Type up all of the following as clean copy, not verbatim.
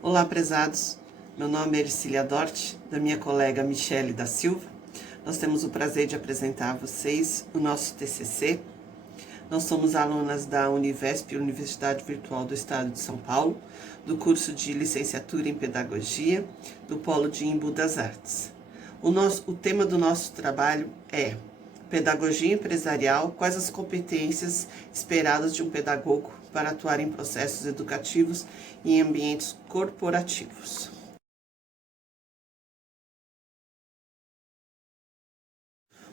Olá, prezados. Meu nome é Ercília Dort, da minha colega Michele da Silva. Nós temos o prazer de apresentar a vocês o nosso TCC. Nós somos alunas da Univesp, Universidade Virtual do Estado de São Paulo, do curso de Licenciatura em Pedagogia, do Polo de Embu das Artes. O tema do nosso trabalho é Pedagogia Empresarial, quais as competências esperadas de um pedagogo para atuar em processos educativos e em ambientes corporativos.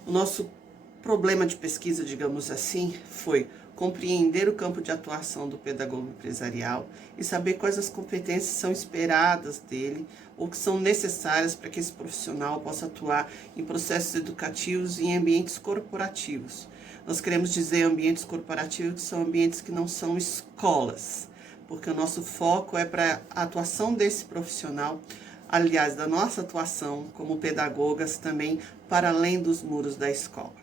O nosso problema de pesquisa, digamos assim, foi compreender o campo de atuação do pedagogo empresarial e saber quais as competências são esperadas dele ou que são necessárias para que esse profissional possa atuar em processos educativos e em ambientes corporativos. Nós queremos dizer ambientes corporativos que são ambientes que não são escolas, porque o nosso foco é para a atuação desse profissional, aliás, da nossa atuação como pedagogas também para além dos muros da escola.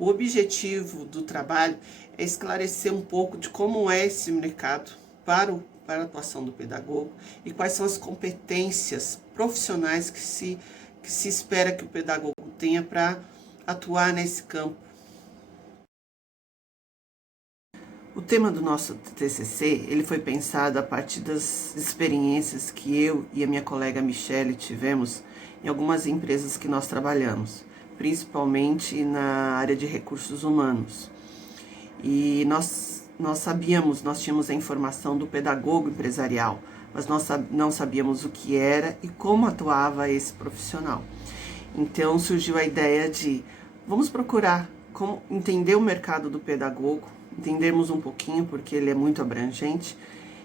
O objetivo do trabalho é esclarecer um pouco de como é esse mercado para a atuação do pedagogo e quais são as competências profissionais que se espera que o pedagogo tenha para atuar nesse campo. O tema do nosso TCC, ele foi pensado a partir das experiências que eu e a minha colega Michele tivemos em algumas empresas que nós trabalhamos, principalmente na área de recursos humanos. E nós tínhamos a informação do pedagogo empresarial, mas nós não sabíamos o que era e como atuava esse profissional. Então surgiu a ideia de vamos procurar como entender o mercado do pedagogo, entendermos um pouquinho porque ele é muito abrangente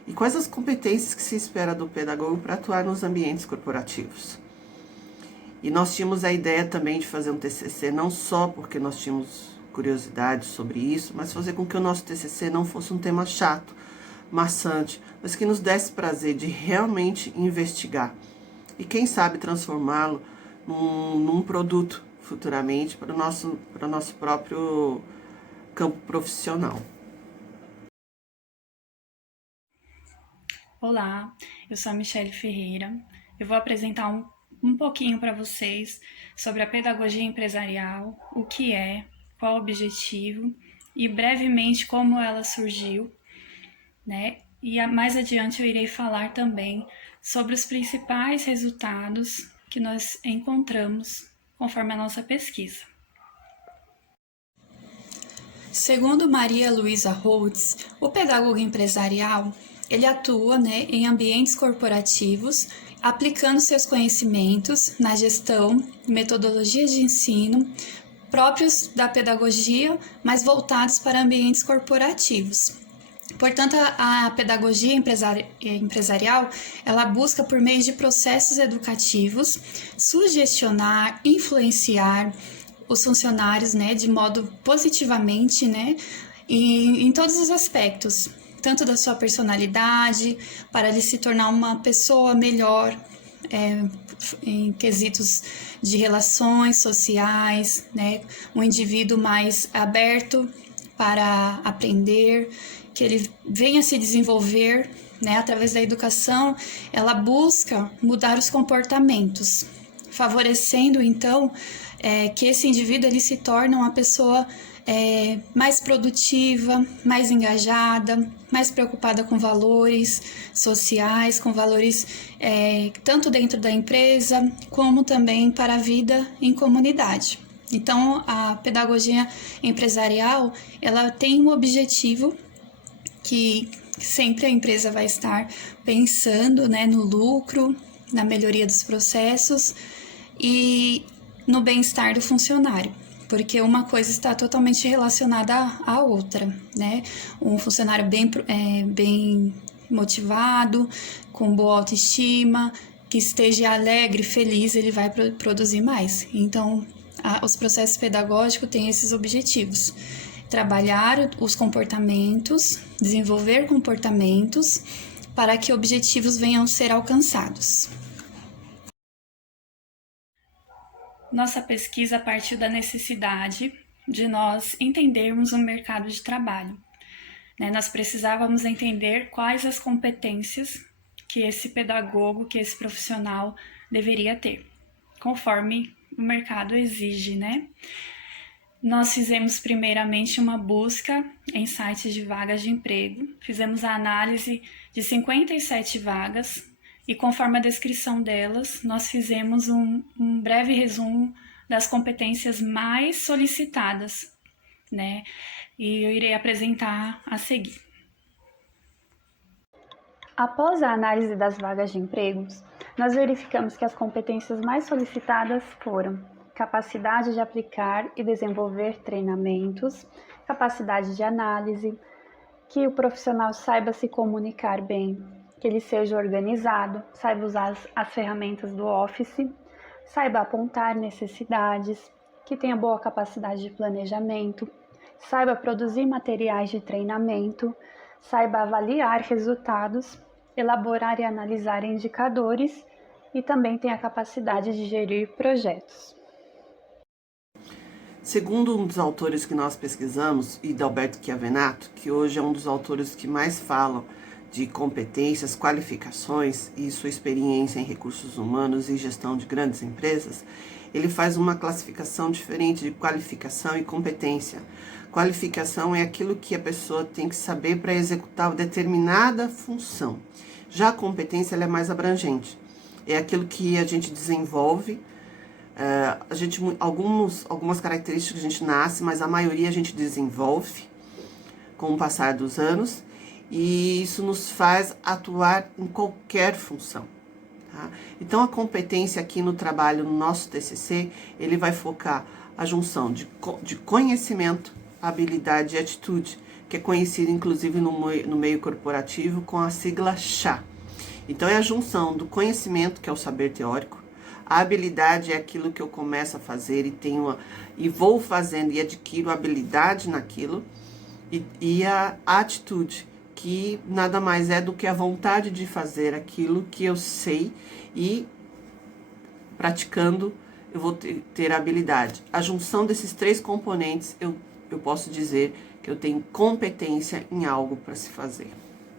e quais as competências que se espera do pedagogo para atuar nos ambientes corporativos. E nós tínhamos a ideia também de fazer um TCC, não só porque nós tínhamos curiosidade sobre isso, mas fazer com que o nosso TCC não fosse um tema chato, maçante, mas que nos desse prazer de realmente investigar e quem sabe transformá-lo num produto futuramente para o nosso próprio campo profissional. Olá, eu sou a Michele Ferreira. Eu vou apresentar um pouquinho para vocês sobre a pedagogia empresarial, o que é, qual o objetivo e brevemente como ela surgiu, né? E mais adiante eu irei falar também sobre os principais resultados que nós encontramos conforme a nossa pesquisa. Segundo Maria Luísa Holtz, o pedagogo empresarial ele atua em ambientes corporativos, aplicando seus conhecimentos na gestão e metodologias de ensino próprios da pedagogia, mas voltados para ambientes corporativos. Portanto, a pedagogia empresarial, ela busca, por meio de processos educativos, sugestionar, influenciar os funcionários, de modo positivamente, e em todos os aspectos, tanto da sua personalidade, para ele se tornar uma pessoa melhor, em quesitos de relações sociais, um indivíduo mais aberto para aprender, que ele venha se desenvolver, através da educação, ela busca mudar os comportamentos, favorecendo então que esse indivíduo ele se torne uma pessoa mais produtiva, mais engajada, mais preocupada com valores sociais, com valores tanto dentro da empresa, como também para a vida em comunidade. Então, a pedagogia empresarial, ela tem um objetivo que sempre a empresa vai estar pensando, no lucro, na melhoria dos processos e no bem-estar do funcionário, porque uma coisa está totalmente relacionada à outra, Um funcionário bem motivado, com boa autoestima, que esteja alegre, feliz, ele vai produzir mais. Então, os processos pedagógicos têm esses objetivos: trabalhar os comportamentos, desenvolver comportamentos para que objetivos venham a ser alcançados. Nossa pesquisa partiu da necessidade de nós entendermos o mercado de trabalho. Nós precisávamos entender quais as competências que esse pedagogo, que esse profissional deveria ter, conforme o mercado exige, né? Nós fizemos primeiramente uma busca em sites de vagas de emprego, fizemos a análise de 57 vagas e, conforme a descrição delas, nós fizemos um breve resumo das competências mais solicitadas, né? E eu irei apresentar a seguir. Após a análise das vagas de empregos, nós verificamos que as competências mais solicitadas foram capacidade de aplicar e desenvolver treinamentos, capacidade de análise, que o profissional saiba se comunicar bem, que ele seja organizado, saiba usar as ferramentas do Office, saiba apontar necessidades, que tenha boa capacidade de planejamento, saiba produzir materiais de treinamento, saiba avaliar resultados, elaborar e analisar indicadores e também tenha a capacidade de gerir projetos. Segundo um dos autores que nós pesquisamos, Hidalberto Chiavenato, que hoje é um dos autores que mais falam de competências, qualificações e sua experiência em recursos humanos e gestão de grandes empresas, ele faz uma classificação diferente de qualificação e competência. Qualificação é aquilo que a pessoa tem que saber para executar uma determinada função. Já a competência ela é mais abrangente. É aquilo que a gente desenvolve. Algumas características a gente nasce, mas a maioria a gente desenvolve com o passar dos anos, e isso nos faz atuar em qualquer função. Tá? Então a competência aqui no trabalho, no nosso TCC, ele vai focar a junção de conhecimento, habilidade e atitude, que é conhecido inclusive no meio corporativo com a sigla CHA. Então é a junção do conhecimento, que é o saber teórico. A habilidade é aquilo que eu começo a fazer e vou fazendo e adquiro habilidade naquilo. E a atitude, que nada mais é do que a vontade de fazer aquilo que eu sei, e praticando eu vou ter habilidade. A junção desses três componentes, eu posso dizer que eu tenho competência em algo para se fazer.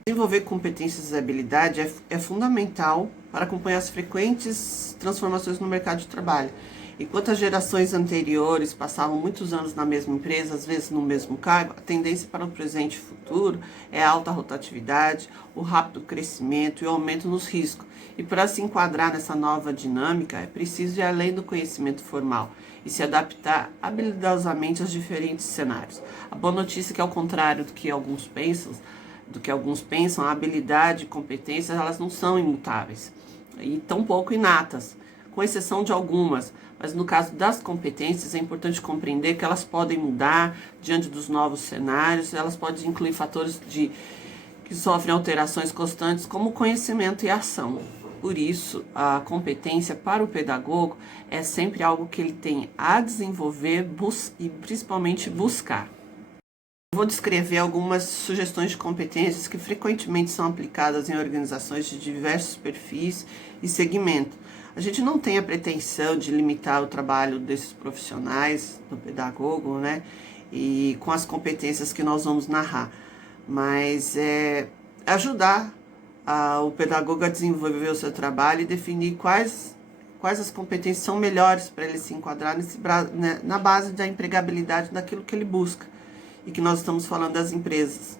Desenvolver competências e habilidade é fundamental para acompanhar as frequentes transformações no mercado de trabalho. Enquanto as gerações anteriores passavam muitos anos na mesma empresa, às vezes no mesmo cargo, a tendência para o presente e futuro é a alta rotatividade, o rápido crescimento e o aumento nos riscos. E para se enquadrar nessa nova dinâmica, é preciso ir além do conhecimento formal e se adaptar habilidosamente aos diferentes cenários. A boa notícia é que, ao contrário do que alguns pensam, a habilidade e competências, elas não são imutáveis e tampouco inatas, com exceção de algumas. Mas no caso das competências, é importante compreender que elas podem mudar diante dos novos cenários, elas podem incluir fatores que sofrem alterações constantes, como conhecimento e ação. Por isso, a competência para o pedagogo é sempre algo que ele tem a desenvolver e principalmente buscar. Vou descrever algumas sugestões de competências que frequentemente são aplicadas em organizações de diversos perfis e segmentos. A gente não tem a pretensão de limitar o trabalho desses profissionais, do pedagogo, né? E com as competências que nós vamos narrar, mas é ajudar o pedagogo a desenvolver o seu trabalho e definir quais as competências são melhores para ele se enquadrar na base da empregabilidade daquilo que ele busca. E que nós estamos falando das empresas.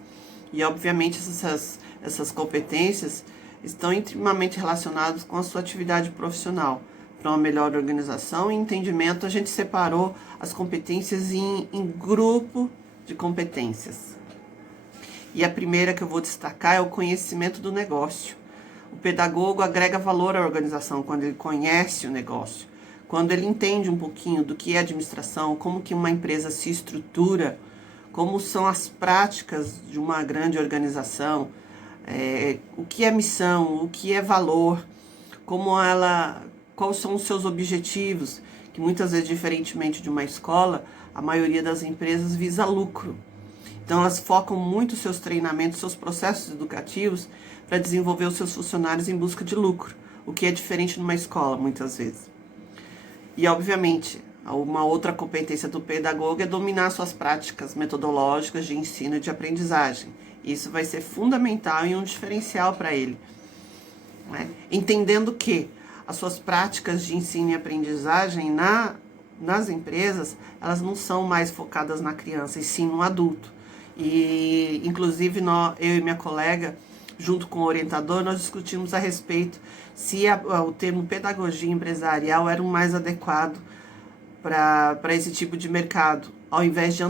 E, obviamente, essas competências estão intimamente relacionadas com a sua atividade profissional. Para uma melhor organização e entendimento, a gente separou as competências em grupo de competências. E a primeira que eu vou destacar é o conhecimento do negócio. O pedagogo agrega valor à organização quando ele conhece o negócio, quando ele entende um pouquinho do que é administração, como que uma empresa se estrutura, como são as práticas de uma grande organização, o que é missão, o que é valor, quais são os seus objetivos, que muitas vezes, diferentemente de uma escola, a maioria das empresas visa lucro. Então, elas focam muito seus treinamentos, seus processos educativos para desenvolver os seus funcionários em busca de lucro, o que é diferente numa escola, muitas vezes. E, obviamente, uma outra competência do pedagogo é dominar suas práticas metodológicas de ensino e de aprendizagem. Isso vai ser fundamental e um diferencial para ele. né? Entendendo que as suas práticas de ensino e aprendizagem nas empresas, elas não são mais focadas na criança, e sim no adulto. E, inclusive, eu e minha colega, junto com o orientador, nós discutimos a respeito se o termo pedagogia empresarial era o mais adequado para esse tipo de mercado, ao invés de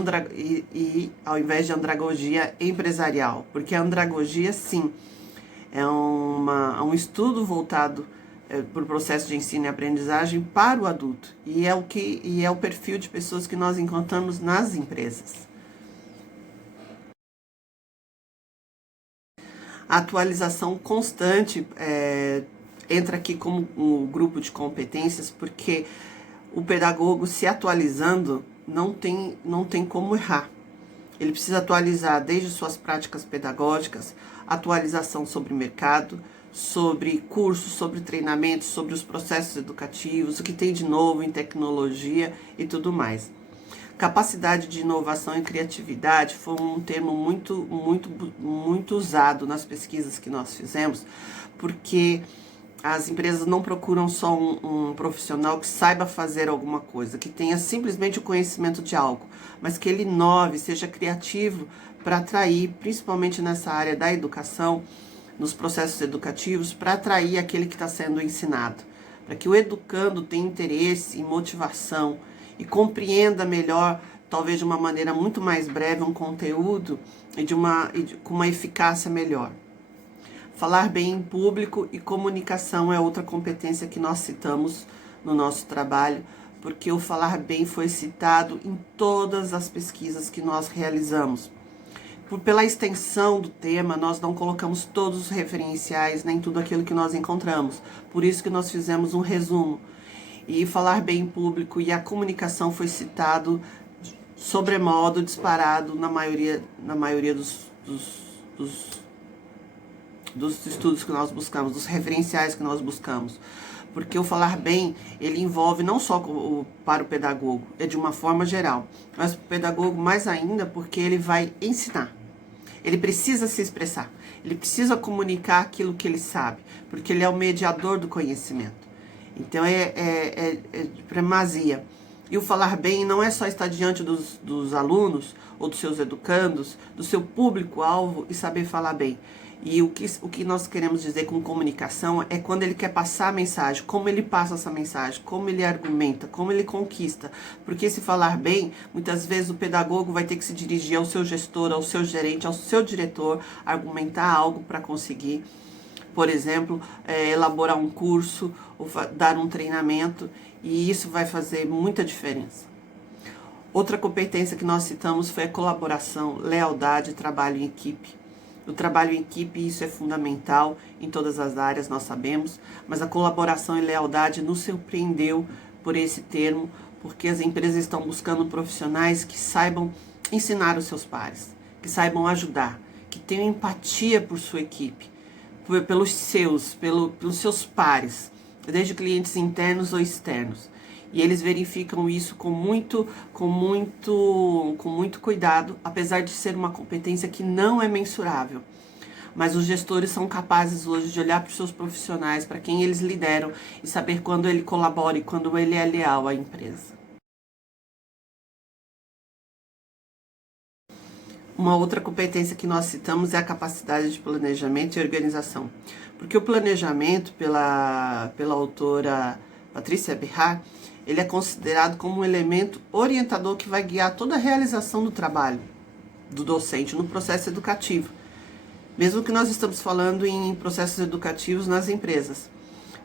andragogia empresarial. Porque a andragogia, sim, é um estudo voltado para o processo de ensino e aprendizagem para o adulto. E é o perfil de pessoas que nós encontramos nas empresas. A atualização constante entra aqui como um grupo de competências, porque o pedagogo se atualizando não tem como errar. Ele precisa atualizar desde suas práticas pedagógicas, atualização sobre mercado, sobre cursos, sobre treinamentos, sobre os processos educativos, o que tem de novo em tecnologia e tudo mais. Capacidade de inovação e criatividade foi um termo muito usado nas pesquisas que nós fizemos, porque as empresas não procuram só um profissional que saiba fazer alguma coisa, que tenha simplesmente o conhecimento de algo, mas que ele inove, seja criativo para atrair, principalmente nessa área da educação, nos processos educativos, para atrair aquele que está sendo ensinado, para que o educando tenha interesse e motivação e compreenda melhor, talvez de uma maneira muito mais breve, um conteúdo com uma eficácia melhor. Falar bem em público e comunicação é outra competência que nós citamos no nosso trabalho, porque o falar bem foi citado em todas as pesquisas que nós realizamos. Pela extensão do tema, nós não colocamos todos os referenciais, nem tudo aquilo que nós encontramos. Por isso que nós fizemos um resumo. E falar bem em público e a comunicação foi citado sobremodo, disparado na maioria dos estudos que nós buscamos, dos referenciais que nós buscamos. Porque o falar bem, ele envolve não só para o pedagogo, é de uma forma geral, mas para o pedagogo mais ainda, porque ele vai ensinar. Ele precisa se expressar, ele precisa comunicar aquilo que ele sabe, porque ele é o mediador do conhecimento. Então é de primazia. E o falar bem não é só estar diante dos alunos ou dos seus educandos, do seu público-alvo e saber falar bem. E o que nós queremos dizer com comunicação é quando ele quer passar a mensagem, como ele passa essa mensagem, como ele argumenta, como ele conquista. Porque se falar bem, muitas vezes o pedagogo vai ter que se dirigir ao seu gestor, ao seu gerente, ao seu diretor, argumentar algo para conseguir, por exemplo, elaborar um curso ou dar um treinamento, e isso vai fazer muita diferença. Outra competência que nós citamos foi a colaboração, lealdade e trabalho em equipe. O trabalho em equipe, isso é fundamental em todas as áreas, nós sabemos, mas a colaboração e lealdade nos surpreendeu por esse termo, porque as empresas estão buscando profissionais que saibam ensinar os seus pares, que saibam ajudar, que tenham empatia por sua equipe, pelos seus pares, desde clientes internos ou externos. E eles verificam isso com muito cuidado, apesar de ser uma competência que não é mensurável. Mas os gestores são capazes hoje de olhar para os seus profissionais, para quem eles lideram, e saber quando ele colabora e quando ele é leal à empresa. Uma outra competência que nós citamos é a capacidade de planejamento e organização. Porque o planejamento, pela autora Patrícia Berrar, ele é considerado como um elemento orientador que vai guiar toda a realização do trabalho do docente no processo educativo. Mesmo que nós estamos falando em processos educativos nas empresas.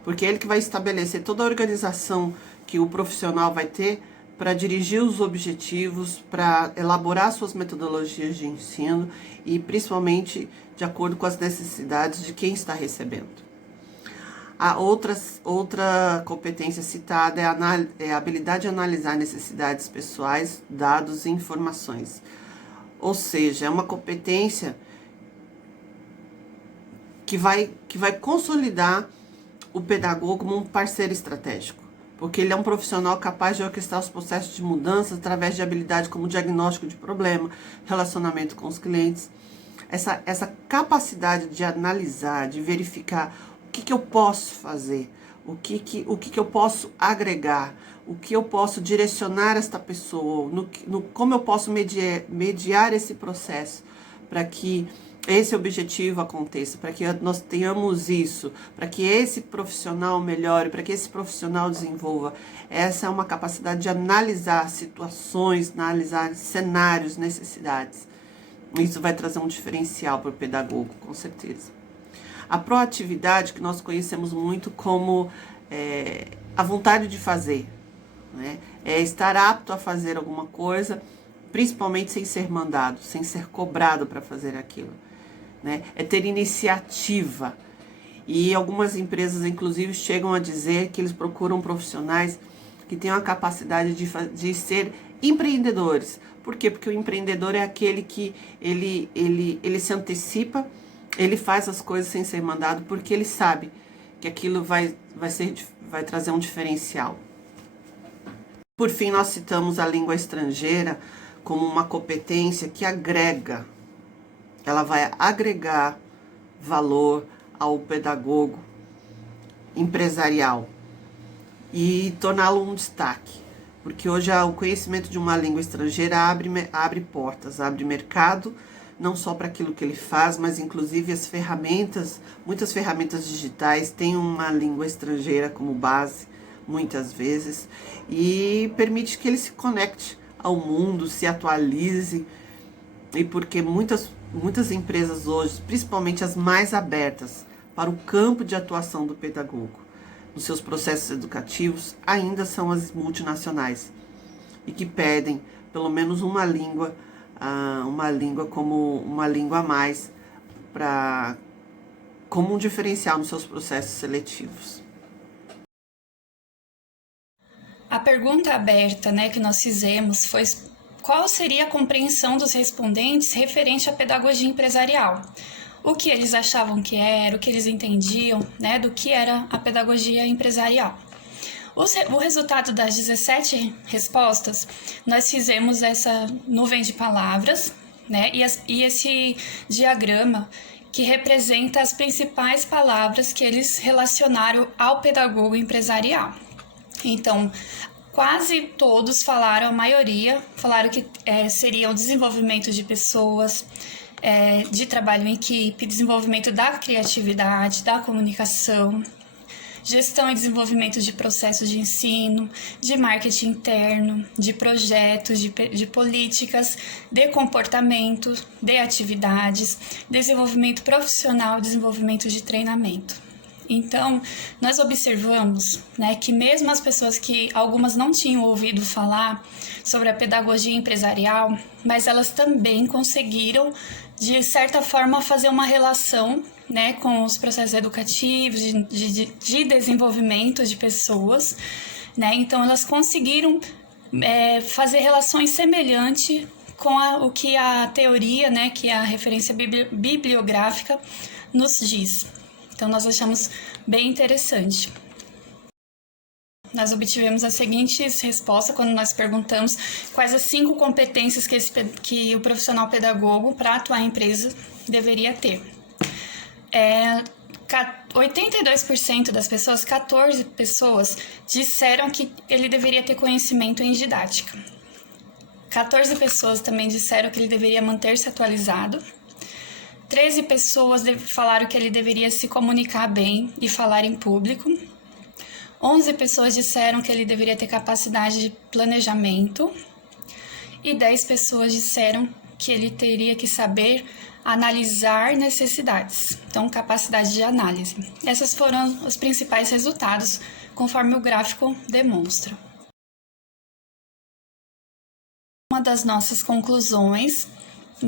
Porque é ele que vai estabelecer toda a organização que o profissional vai ter para dirigir os objetivos, para elaborar suas metodologias de ensino e principalmente de acordo com as necessidades de quem está recebendo. A outra competência citada é a habilidade de analisar necessidades pessoais, dados e informações. Ou seja, é uma competência que vai consolidar o pedagogo como um parceiro estratégico, porque ele é um profissional capaz de orquestrar os processos de mudança através de habilidades como diagnóstico de problema, relacionamento com os clientes. Essa capacidade de analisar, de verificar que eu posso fazer, o que eu posso agregar, o que eu posso direcionar esta pessoa, como eu posso mediar esse processo para que esse objetivo aconteça, para que nós tenhamos isso, para que esse profissional melhore, para que esse profissional desenvolva. Essa é uma capacidade de analisar situações, analisar cenários, necessidades. Isso vai trazer um diferencial para o pedagogo, com certeza. A proatividade, que nós conhecemos muito como a vontade de fazer, né? É estar apto a fazer alguma coisa, principalmente sem ser mandado, sem ser cobrado para fazer aquilo, né? É ter iniciativa. E algumas empresas, inclusive, chegam a dizer que eles procuram profissionais que tenham a capacidade de ser empreendedores. Por quê? Porque o empreendedor é aquele que ele se antecipa, ele faz as coisas sem ser mandado, porque ele sabe que aquilo vai trazer um diferencial. Por fim, nós citamos a língua estrangeira como uma competência que agrega. Ela vai agregar valor ao pedagogo empresarial e torná-lo um destaque. Porque hoje o conhecimento de uma língua estrangeira abre portas, abre mercado, não só para aquilo que ele faz, mas inclusive muitas ferramentas digitais têm uma língua estrangeira como base, muitas vezes, e permite que ele se conecte ao mundo, se atualize, e porque muitas empresas hoje, principalmente as mais abertas para o campo de atuação do pedagogo, nos seus processos educativos, ainda são as multinacionais, e que pedem pelo menos uma língua como uma língua a mais, como um diferencial nos seus processos seletivos. A pergunta aberta, que nós fizemos foi qual seria a compreensão dos respondentes referente à pedagogia empresarial. O que eles achavam que era, o que eles entendiam, do que era a pedagogia empresarial. O resultado das 17 respostas, nós fizemos essa nuvem de palavras, e esse diagrama que representa as principais palavras que eles relacionaram ao pedagogo empresarial. Então, quase todos falaram, a maioria falaram que seria o desenvolvimento de pessoas, de trabalho em equipe, desenvolvimento da criatividade, da comunicação, gestão e desenvolvimento de processos de ensino, de marketing interno, de projetos, de políticas, de comportamento, de atividades, desenvolvimento profissional, desenvolvimento de treinamento. Então, nós observamos que mesmo as pessoas que algumas não tinham ouvido falar sobre a pedagogia empresarial, mas elas também conseguiram, de certa forma, fazer uma relação com os processos educativos, de desenvolvimento de pessoas. Então, elas conseguiram fazer relações semelhantes com o que a teoria, que é a referência bibliográfica, nos diz. Então, nós achamos bem interessante. Nós obtivemos as seguintes respostas quando nós perguntamos quais as 5 competências que o profissional pedagogo para atuar em empresa deveria ter. 82% das pessoas, 14 pessoas, disseram que ele deveria ter conhecimento em didática. 14 pessoas também disseram que ele deveria manter-se atualizado. 13 pessoas falaram que ele deveria se comunicar bem e falar em público. 11 pessoas disseram que ele deveria ter capacidade de planejamento. E 10 pessoas disseram que ele teria que saber analisar necessidades. Então, capacidade de análise. Esses foram os principais resultados, conforme o gráfico demonstra. Uma das nossas conclusões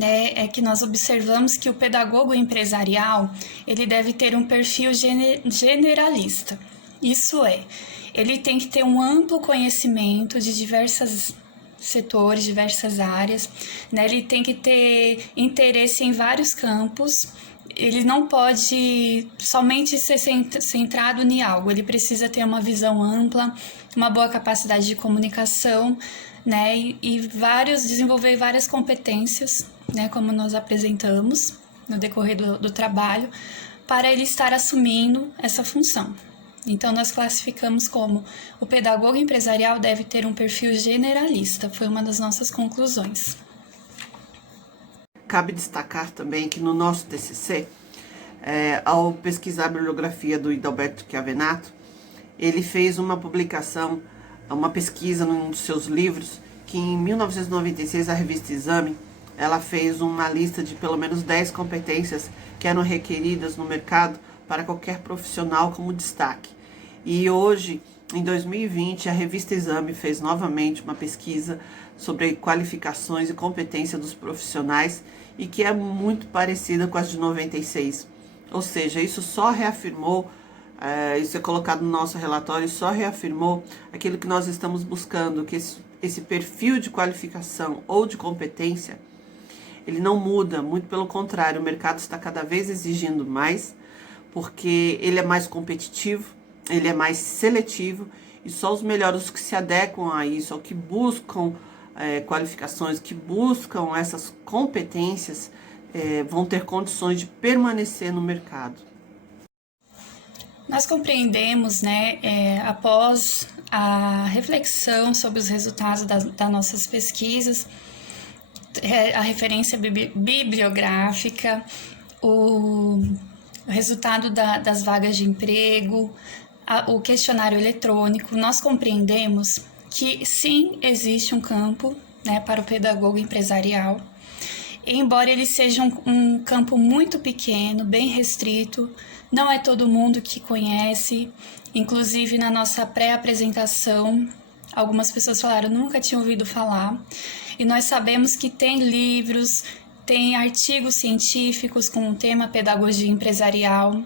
é que nós observamos que o pedagogo empresarial ele deve ter um perfil generalista. Isso é, ele tem que ter um amplo conhecimento de diversos setores, diversas áreas, ele tem que ter interesse em vários campos, ele não pode somente ser centrado em algo, ele precisa ter uma visão ampla, uma boa capacidade de comunicação, e desenvolver várias competências, como nós apresentamos no decorrer do trabalho, para ele estar assumindo essa função. Então, nós classificamos como o pedagogo empresarial deve ter um perfil generalista, foi uma das nossas conclusões. Cabe destacar também que no nosso TCC, ao pesquisar a bibliografia do Hidalberto Chiavenato, ele fez uma publicação, uma pesquisa num dos seus livros, que em 1996 a revista Exame, ela fez uma lista de pelo menos 10 competências que eram requeridas no mercado para qualquer profissional como destaque. E hoje, em 2020, a revista Exame fez novamente uma pesquisa sobre qualificações e competência dos profissionais e que é muito parecida com as de 96. Ou seja, isso só reafirmou, isso é colocado no nosso relatório, só reafirmou aquilo que nós estamos buscando, que esse perfil de qualificação ou de competência, ele não muda, muito pelo contrário, o mercado está cada vez exigindo mais, porque ele é mais competitivo, ele é mais seletivo, e só os melhores, os que se adequam a isso, ou que buscam qualificações, que buscam essas competências, vão ter condições de permanecer no mercado. Nós compreendemos, após a reflexão sobre os resultados das nossas pesquisas, a referência bibliográfica, o resultado das vagas de emprego, o questionário eletrônico, nós compreendemos que sim, existe um campo, para o pedagogo empresarial, embora ele seja um campo muito pequeno, bem restrito, não é todo mundo que conhece. Inclusive, na nossa pré-apresentação, algumas pessoas falaram, nunca tinham ouvido falar, e nós sabemos que tem livros, tem artigos científicos com o tema pedagogia empresarial,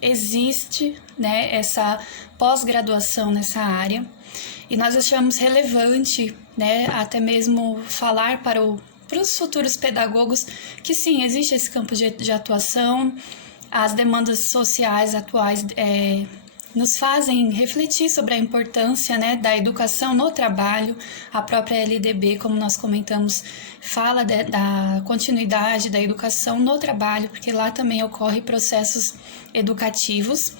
existe essa pós-graduação nessa área, e nós achamos relevante até mesmo falar para os futuros pedagogos que sim, existe esse campo de atuação, as demandas sociais atuais nos fazem refletir sobre a importância da educação no trabalho. A própria LDB, como nós comentamos, fala da continuidade da educação no trabalho, porque lá também ocorrem processos educativos.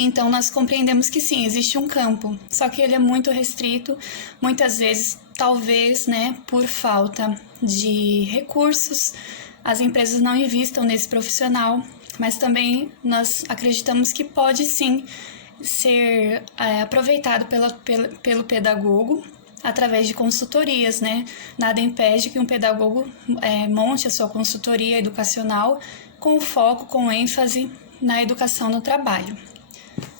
Então, nós compreendemos que sim, existe um campo, só que ele é muito restrito, muitas vezes, talvez, por falta de recursos, as empresas não investam nesse profissional, mas também nós acreditamos que pode sim ser aproveitado pelo pedagogo através de consultorias, Nada impede que um pedagogo monte a sua consultoria educacional com foco, com ênfase na educação no trabalho,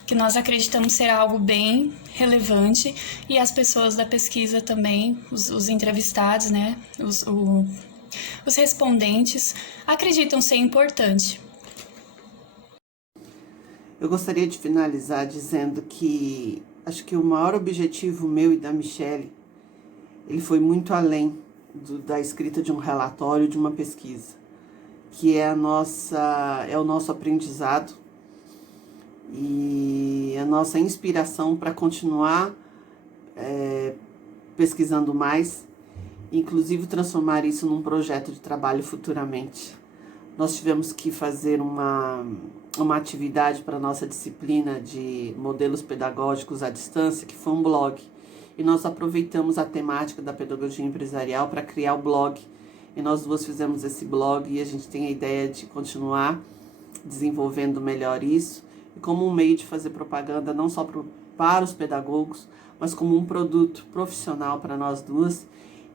que nós acreditamos ser algo bem relevante, e as pessoas da pesquisa também, os entrevistados, os respondentes, acreditam ser importante. Eu gostaria de finalizar dizendo que acho que o maior objetivo meu e da Michele, ele foi muito além da escrita de um relatório, de uma pesquisa, que é o nosso aprendizado e a nossa inspiração para continuar pesquisando mais, inclusive transformar isso num projeto de trabalho futuramente. Nós tivemos que fazer uma atividade para a nossa disciplina de modelos pedagógicos à distância, que foi um blog. E nós aproveitamos a temática da pedagogia empresarial para criar o blog. E nós duas fizemos esse blog e a gente tem a ideia de continuar desenvolvendo melhor isso, e como um meio de fazer propaganda não só para os pedagogos, mas como um produto profissional para nós duas,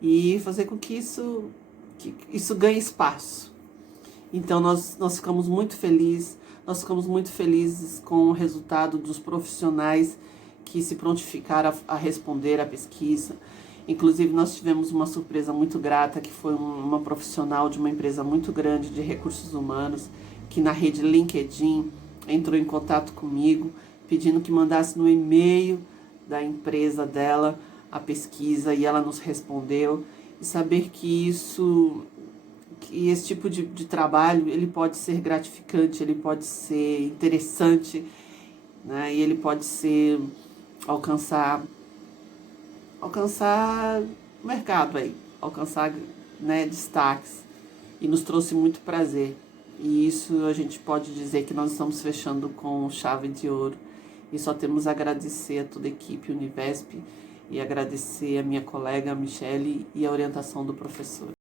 e fazer com que isso ganhe espaço. Então, nós ficamos muito felizes, com o resultado dos profissionais que se prontificaram a responder à pesquisa. Inclusive, nós tivemos uma surpresa muito grata, que foi uma profissional de uma empresa muito grande de recursos humanos, que na rede LinkedIn entrou em contato comigo, pedindo que mandasse no e-mail da empresa dela a pesquisa, e ela nos respondeu. E saber que esse tipo de trabalho, ele pode ser gratificante, ele pode ser interessante, e ele pode alcançar o mercado aí, alcançar destaques, e nos trouxe muito prazer. E isso a gente pode dizer que nós estamos fechando com chave de ouro. E só temos a agradecer a toda a equipe Univesp e agradecer a minha colega Michele e a orientação do professor.